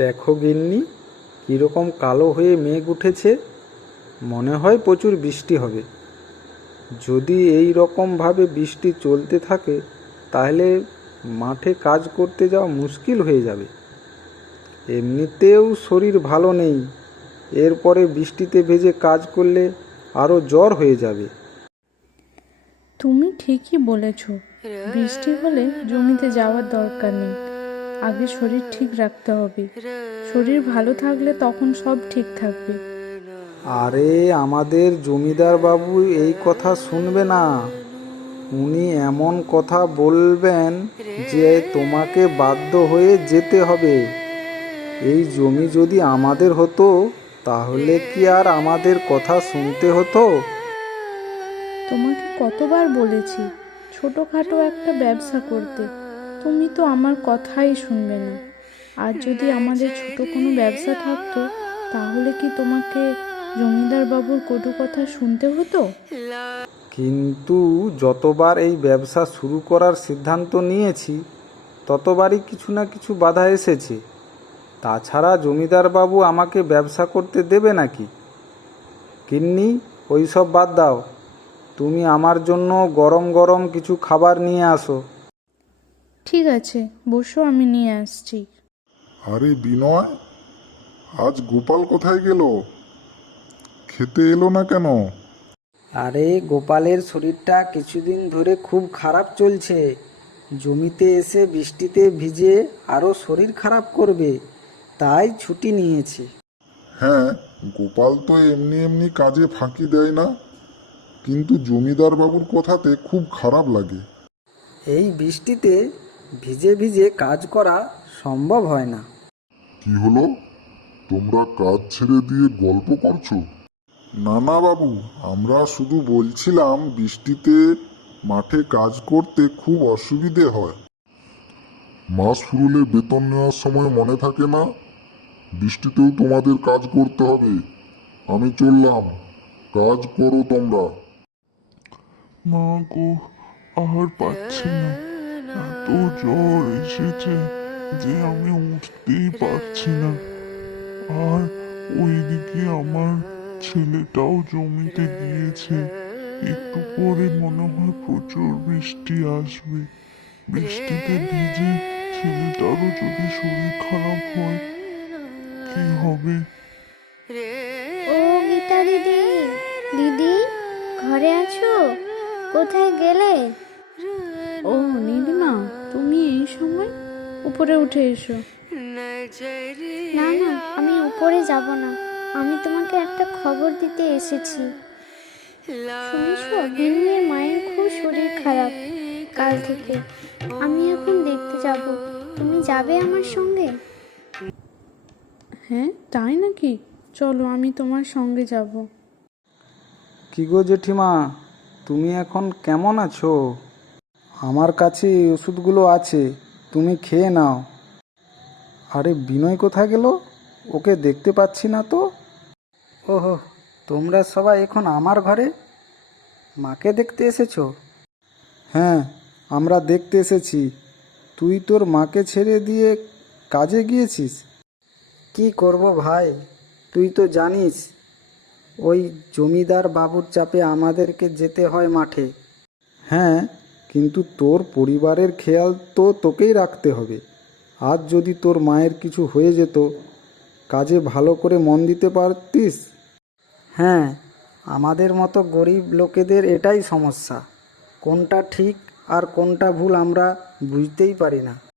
দেখো গিন্নি, কীরকম কালো হয়ে মেঘ উঠেছে। মনে হয় প্রচুর বৃষ্টি হবে। যদি এই রকমভাবে বৃষ্টি চলতে থাকে তাহলে মাঠে কাজ করতে যাওয়া মুশকিল হয়ে যাবে। এমনিতেও শরীর ভালো নেই, এরপরে বৃষ্টিতে ভেজে কাজ করলে আরও জ্বর হয়ে যাবে। তুমি ঠিকই বলেছ। বৃষ্টি হলে জমিতে যাওয়ার দরকার নেই। আগে শরীর ঠিক রাখতে হবে। শরীর ভালো থাকলে তখন সব ঠিক থাকবে। আরে আমাদের জমিদার বাবু এই কথা শুনবে না। উনি এমন কথা বলবেন যে তোমাকে বাধ্য হয়ে যেতে হবে। এই জমি যদি আমাদের হতো তাহলে কি আর আমাদের কথা শুনতে হতো? তোমাকে কতবার বলেছি ছোটোখাটো একটা ব্যবসা করতে, তুমি তো আমার কথাই শুনবে না। আর যদি আমাদের ছোট কোনো ব্যবসা থাকতো তাহলে কি তোমাকে জমিদার বাবুর কটু কথা শুনতে হতো? কিন্তু যতবার এই ব্যবসা শুরু করার সিদ্ধান্ত নিয়েছি ততবারই কিছু না কিছু বাধা এসেছে। তাছাড়া জমিদার বাবু আমাকে ব্যবসা করতে দেবে নাকি? গিন্নি, ওই সব বাদ দাও। তুমি আমার জন্য গরম গরম কিছু খাবার নিয়ে আসো। ঠিক আছে, বসো, আমি নিয়ে আসছি। আরে বিনয়, আজ গোপাল কোথায় গেল? খেতে এলো না কেন? আরে গোপালের শরীরটা কিছুদিন ধরে খুব খারাপ চলছে। জমিতে এসে বৃষ্টিতে ভিজে আরও শরীর খারাপ করবে, তাই ছুটি নিয়েছে। হ্যাঁ, গোপাল তো এমনি এমনি কাজে ফাঁকি দেয় না, কিন্তু জমিদার বাবুর কথাতে খুব খারাপ লাগে। এই বৃষ্টিতে ভিজে ভিজে কাজ করা সম্ভব হয় না। কি হলো, তোমরা কাজ ছেড়ে দিয়ে গল্প করছো? না না বাবু, আমরা শুধু বলছিলাম বৃষ্টিতে মাঠে কাজ করতে খুব অসুবিধে হয়। মাস ফুরুলে বেতন নেওয়ার সময় মনে থাকে না, বৃষ্টিতেও তোমাদের কাজ করতে হবে। আমি চললাম, কাজ করো তোমরা। মা গো, আর পাচ্ছি না। এত জ্বর এসেছে যে আমি উঠতেই পারছি না। আর ওইদিকে আমার ছেলেটাও জমিতে গিয়েছে। একটু পরে মনে হয় প্রচুর বৃষ্টি আসবে। বৃষ্টিতে ভিজে ছেলেটারও যদি শরীর খারাপ হয়, কি হবে? ও গীতা দিদি, দিদি ঘরে আছো? কোথায় গেলে? ও নীলিমা, তুমি এই সময়? উপরে উঠে এসো। না না, আমি উপরে যাব না। আমি তোমাকে একটা খবর দিতে এসেছি। শুনেছো, বিনুয়ের মায়ের খুব শরীর খারাপ কাল থেকে। আমি এখন দেখতে যাব। তুমি যাবে আমার সঙ্গে? হ্যাঁ, তাই নাকি? চলো, আমি তোমার সঙ্গে যাব। কি গো জেঠিমা, তুমি এখন কেমন আছো? আমার কাছে এই ওষুধগুলো আছে, তুমি খেয়ে নাও। আরে বিনয় কোথায় গেল? ওকে দেখতে পাচ্ছি না তো। ওহো, তোমরা সবাই এখন আমার ঘরে মাকে দেখতে এসেছো? হ্যাঁ, আমরা দেখতে এসেছি। তুই তোর মাকে ছেড়ে দিয়ে কাজে গিয়েছিস? কি করব ভাই, তুই তো জানিস ওই জমিদার বাবুর চাপে আমাদেরকে যেতে হয় মাঠে। হ্যাঁ, কিন্তু তোর পরিবারের খেয়াল তো তোকেই রাখতে হবে। আজ যদি তোর মায়ের কিছু হয়ে যেত, কাজে ভালো করে মন দিতে পারতিস। হ্যাঁ, আমাদের মতো গরিব লোকেদের এটাই সমস্যা। কোনটা ঠিক আর কোনটা ভুল আমরা বুঝতেই পারি না।